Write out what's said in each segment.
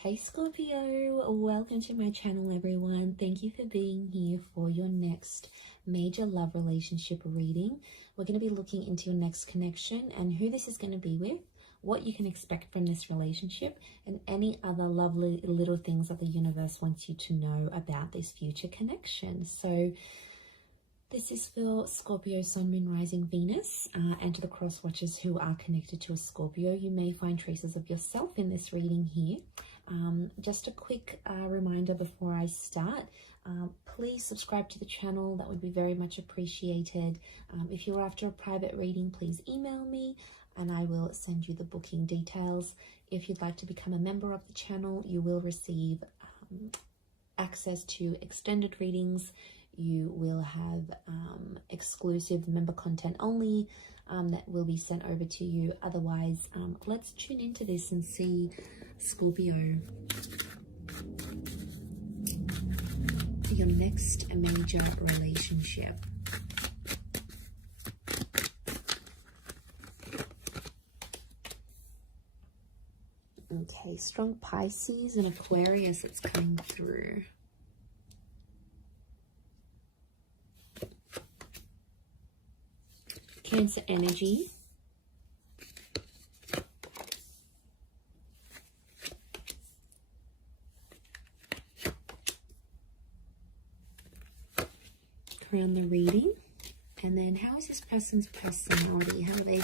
Hey Scorpio, welcome to my channel everyone. Thank you for being here for your next major love relationship reading. We're going to be looking into your next connection and who this is going to be with, what you can expect from this relationship, and any other lovely little things that the universe wants you to know about this future connection. So this is for Scorpio, Sun, Moon, Rising, Venus, and to the cross watchers who are connected to a Scorpio. You may find traces of yourself in this reading here. Just a quick reminder before I start, please subscribe to the channel. That would be very much appreciated. If you're after a private reading, please email me and I will send you the booking details. If you'd like to become a member of the channel, you will receive access to extended readings. You will have exclusive member content only that will be sent over to you. Otherwise, let's tune into this and see Scorpio, your next major relationship. Okay, strong Pisces and Aquarius, it's coming through. Cancer energy. Around the reading. And then how is this person's personality? How are they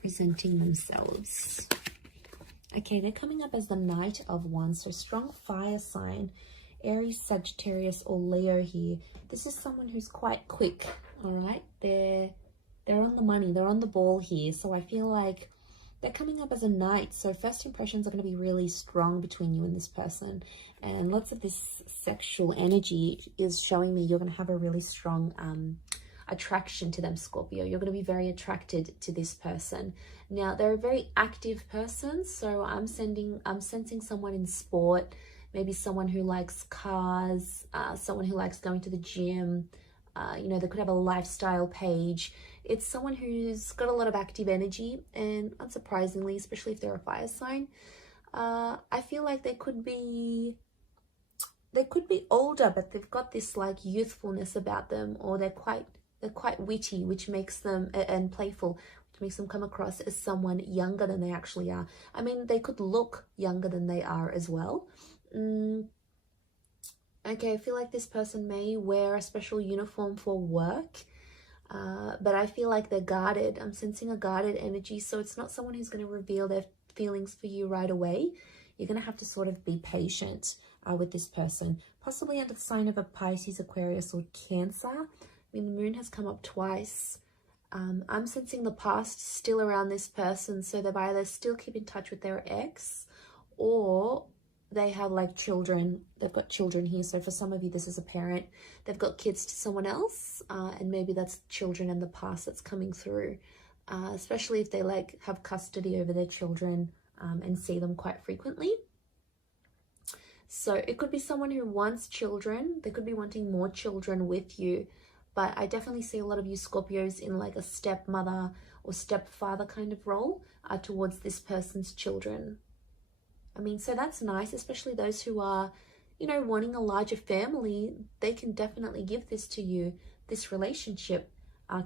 presenting themselves? Okay, they're coming up as the Knight of Wands. So strong fire sign. Aries, Sagittarius, or Leo here. This is someone who's quite quick, all right? They're on the money, they're on the ball here. So I feel like they're coming up as a knight. So first impressions are going to be really strong between you and this person. And lots of this sexual energy is showing me you're going to have a really strong attraction to them, Scorpio. You're going to be very attracted to this person. Now, they're a very active person. So I'm sensing someone in sport, maybe someone who likes cars, someone who likes going to the gym. You know, they could have a lifestyle page. It's someone who's got a lot of active energy, and unsurprisingly, especially if they're a fire sign, I feel like they could be older, but they've got this like youthfulness about them, or they're quite witty, which makes them, and playful, which makes them come across as someone younger than they actually are. I mean, they could look younger than they are as well. Okay, I feel like this person may wear a special uniform for work, but I feel like they're guarded. I'm sensing a guarded energy, so it's not someone who's going to reveal their feelings for you right away. You're going to have to sort of be patient with this person, possibly under the sign of a Pisces, Aquarius, or Cancer. I mean, the moon has come up twice. I'm sensing the past still around this person, so they've either still keep in touch with their ex, or they have like children. They've got children here. So for some of you, this is a parent. They've got kids to someone else, and maybe that's children in the past that's coming through, especially if they like have custody over their children and see them quite frequently. So it could be someone who wants children. They could be wanting more children with you, but I definitely see a lot of you Scorpios in like a stepmother or stepfather kind of role towards this person's children. I mean, so that's nice, especially those who are, you know, wanting a larger family. They can definitely give this to you. This relationship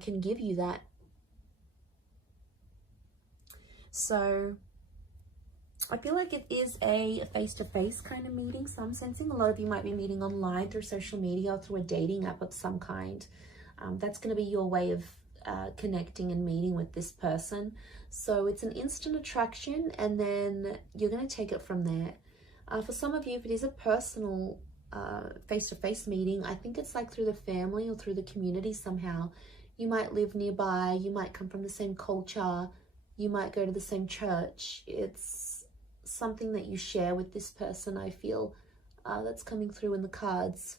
can give you that. So I feel like it is a face-to-face kind of meeting. So I'm sensing a lot of you might be meeting online through social media or through a dating app of some kind. That's going to be your way of connecting and meeting with this person. So it's an instant attraction, and then you're going to take it from there. For some of you, if it is a personal face-to-face meeting, I think it's like through the family or through the community somehow. You might live nearby, you might come from the same culture, you might go to the same church. It's something that you share with this person, I feel, that's coming through in the cards.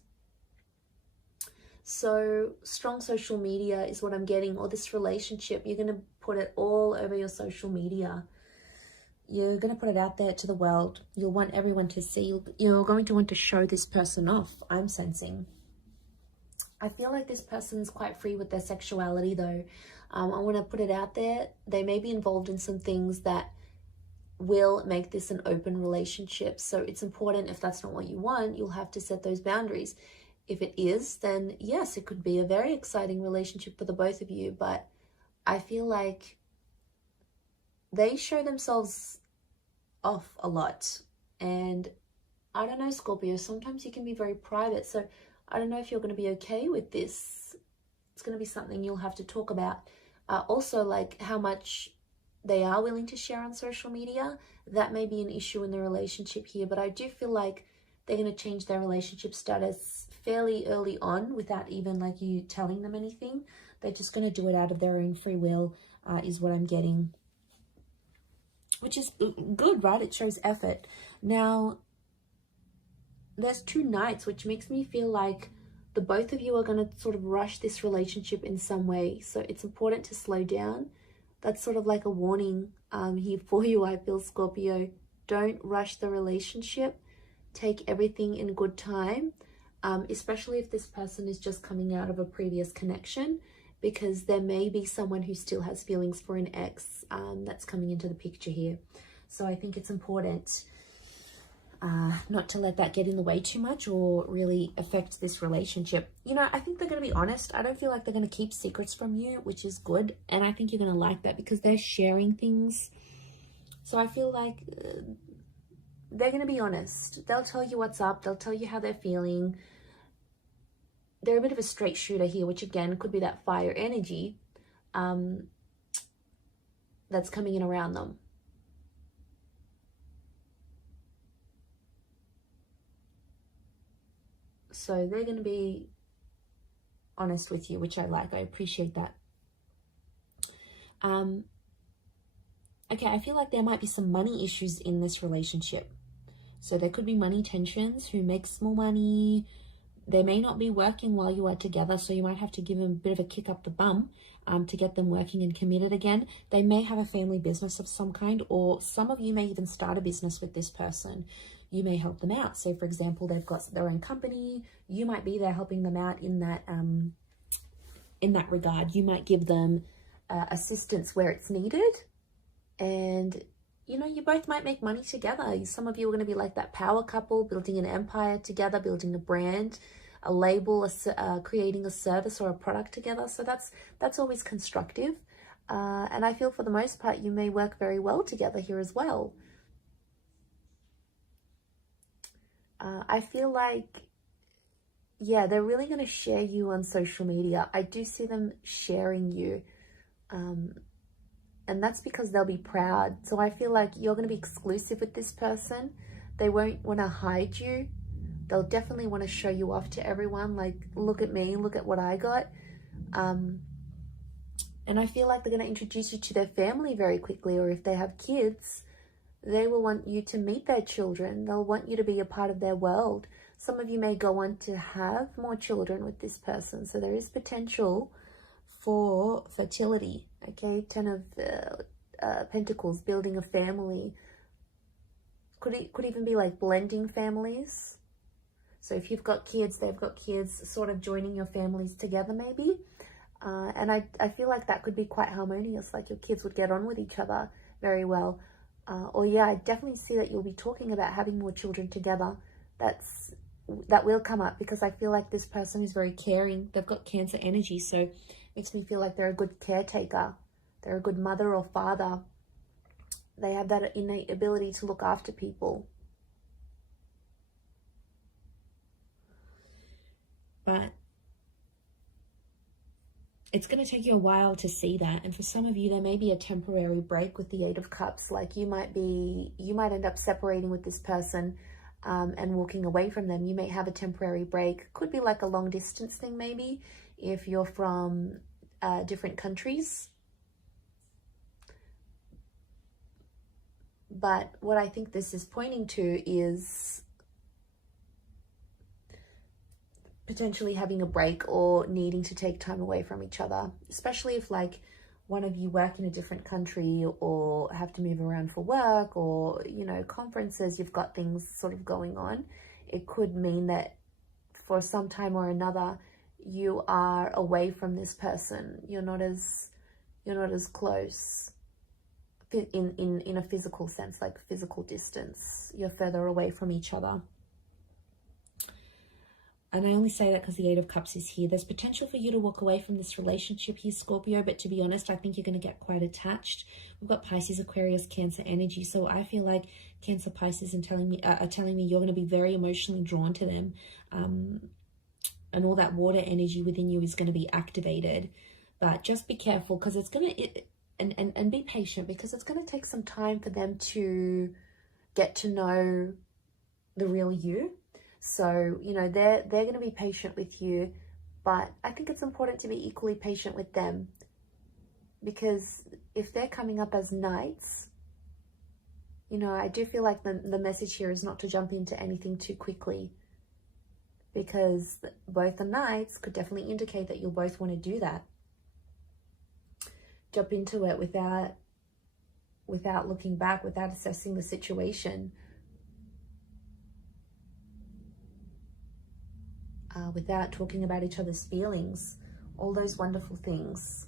So strong social media is what I'm getting, or this relationship, you're going to put it all over your social media. You're going to put it out there to the world. You'll want everyone to see. You're going to want to show this person off, I'm sensing. I feel like this person's quite free with their sexuality though. I want to put it out there. They may be involved in some things that will make this an open relationship. So it's important, if that's not what you want, you'll have to set those boundaries. If it is, then yes, it could be a very exciting relationship for the both of you. But I feel like they show themselves off a lot. And I don't know, Scorpio, sometimes you can be very private. So I don't know if you're going to be okay with this. It's going to be something you'll have to talk about. Also, like how much they are willing to share on social media. That may be an issue in the relationship here. But I do feel like they're going to change their relationship status fairly early on without even like you telling them anything. They're just going to do it out of their own free will, is what I'm getting. Which is good, right? It shows effort. Now, there's 2 knights, which makes me feel like the both of you are going to sort of rush this relationship in some way. So it's important to slow down. That's sort of like a warning here for you, I feel, Scorpio. Don't rush the relationship. Take everything in good time, especially if this person is just coming out of a previous connection, because there may be someone who still has feelings for an ex that's coming into the picture here. So I think it's important not to let that get in the way too much or really affect this relationship. You know, I think they're going to be honest. I don't feel like they're going to keep secrets from you, which is good. And I think you're going to like that because they're sharing things. So I feel like they're going to be honest. They'll tell you what's up. They'll tell you how they're feeling. They're a bit of a straight shooter here, which again could be that fire energy that's coming in around them. So they're going to be honest with you, which I like. I appreciate that. Okay, I feel like there might be some money issues in this relationship. So there could be money tensions. Who makes more money? They may not be working while you are together, so you might have to give them a bit of a kick up the bum to get them working and committed again. They may have a family business of some kind, or some of you may even start a business with this person. You may help them out. So, for example, they've got their own company. You might be there helping them out in that regard. You might give them assistance where it's needed, and you know, you both might make money together. Some of you are going to be like that power couple, building an empire together, building a brand, a label, creating a service or a product together. So that's always constructive. And I feel for the most part, you may work very well together here as well. I feel like, yeah, they're really going to share you on social media. I do see them sharing you. And that's because they'll be proud. So I feel like you're going to be exclusive with this person. They won't want to hide you. They'll definitely want to show you off to everyone. Like, look at me, look at what I got. And I feel like they're going to introduce you to their family very quickly. Or if they have kids, they will want you to meet their children. They'll want you to be a part of their world. Some of you may go on to have more children with this person. So there is potential for fertility. Okay, 10 of Pentacles, building a family. Could even be like blending families. So if you've got kids, they've got kids, sort of joining your families together maybe. And I feel like that could be quite harmonious, like your kids would get on with each other very well. Or yeah, I definitely see that you'll be talking about having more children together. That will come up because I feel like this person is very caring. They've got Cancer energy, so makes me feel like they're a good caretaker. They're a good mother or father. They have that innate ability to look after people. But it's going to take you a while to see that. And for some of you, there may be a temporary break with the 8 of Cups. Like you might end up separating with this person and walking away from them. You may have a temporary break. Could be like a long distance thing maybe, if you're from different countries. But what I think this is pointing to is potentially having a break or needing to take time away from each other, especially if like one of you work in a different country or have to move around for work or, you know, conferences, you've got things sort of going on. It could mean that for some time or another, you are away from this person. You're not as close in a physical sense, like physical distance. You're further away from each other. And I only say that because the Eight of Cups is here. There's potential for you to walk away from this relationship here, Scorpio, but to be honest, I think you're going to get quite attached. We've got Pisces, Aquarius, Cancer energy. So I feel like Cancer, Pisces are telling me you're going to be very emotionally drawn to them. And all that water energy within you is going to be activated. But just be careful, because it's going to... And be patient, because it's going to take some time for them to get to know the real you. So, you know, they're going to be patient with you, but I think it's important to be equally patient with them, because if they're coming up as knights, you know, I do feel like the message here is not to jump into anything too quickly, because both the knights could definitely indicate that you'll both want to do that. Jump into it without looking back, without assessing the situation. Without talking about each other's feelings, all those wonderful things.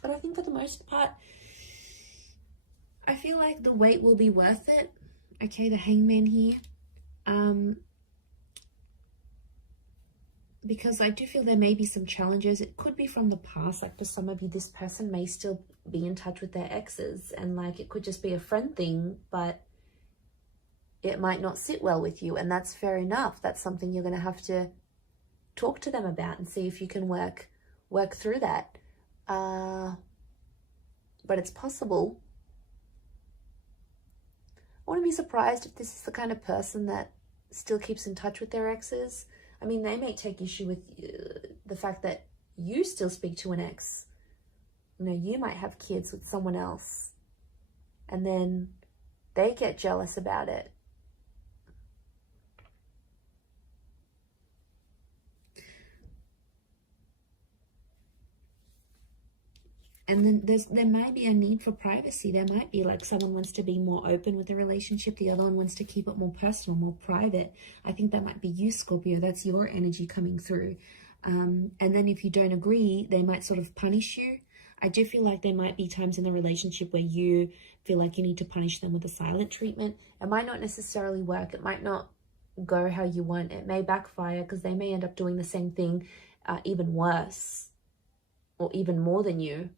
But I think for the most part, I feel like the wait will be worth it. Okay, the Hangman here. Because I do feel there may be some challenges. It could be from the past. Like for some of you, this person may still be in touch with their exes, and like it could just be a friend thing, but it might not sit well with you, and that's fair enough. That's something you're going to have to talk to them about and see if you can work through that. But it's possible. I wouldn't be surprised if this is the kind of person that still keeps in touch with their exes. I mean, they may take issue with the fact that you still speak to an ex. You know, you might have kids with someone else, and then they get jealous about it. And then there might be a need for privacy. There might be like someone wants to be more open with the relationship. The other one wants to keep it more personal, more private. I think that might be you, Scorpio. That's your energy coming through. And then if you don't agree, they might sort of punish you. I do feel like there might be times in the relationship where you feel like you need to punish them with a silent treatment. It might not necessarily work. It might not go how you want. It may backfire, because they may end up doing the same thing, even worse, or even more than you.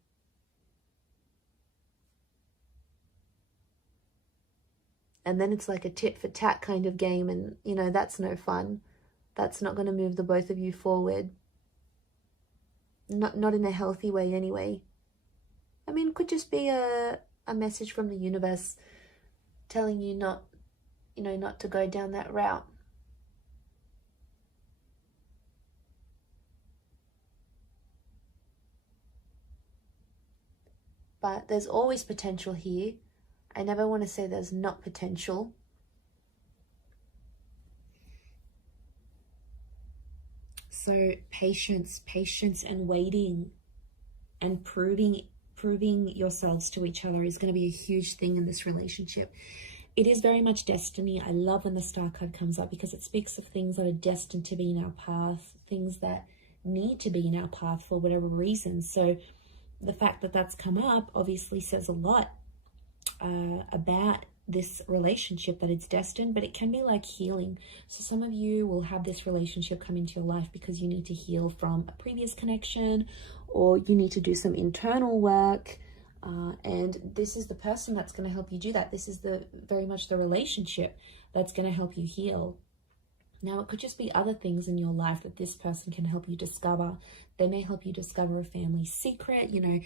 And then it's like a tit for tat kind of game, and, you know, that's no fun. That's not going to move the both of you forward. Not in a healthy way anyway. I mean, it could just be a message from the universe telling you not to go down that route. But there's always potential here. I never want to say there's not potential. So patience and waiting and proving yourselves to each other is going to be a huge thing in this relationship. It is very much destiny. I love when the Star card comes up, because it speaks of things that are destined to be in our path, things that need to be in our path for whatever reason. So the fact that that's come up obviously says a lot about this relationship, that it's destined. But it can be like healing. So some of you will have this relationship come into your life because you need to heal from a previous connection, or you need to do some internal work, and this is the person that's going to help you do that. This is very much the relationship that's going to help you heal. Now, it could just be other things in your life that this person can help you discover. They may help you discover a family secret, you know,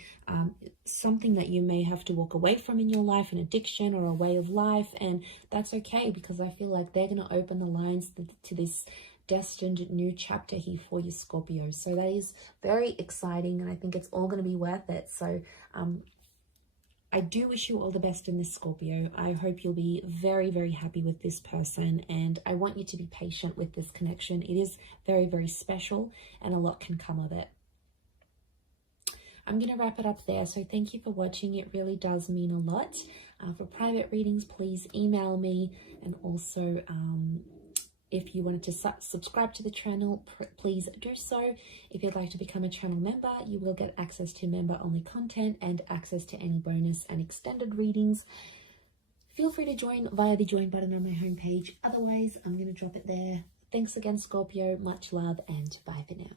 something that you may have to walk away from in your life, an addiction or a way of life. And that's okay, because I feel like they're going to open the lines to this destined new chapter here for you, Scorpio. So that is very exciting, and I think it's all going to be worth it. So I do wish you all the best in this, Scorpio. I hope you'll be very, very happy with this person, and I want you to be patient with this connection. It is very, very special, and a lot can come of it. I'm going to wrap it up there. So thank you for watching. It really does mean a lot. For private readings, please email me, and also If you wanted to subscribe to the channel, please do so. If you'd like to become a channel member, you will get access to member-only content and access to any bonus and extended readings. Feel free to join via the join button on my homepage. Otherwise, I'm going to drop it there. Thanks again, Scorpio. Much love and bye for now.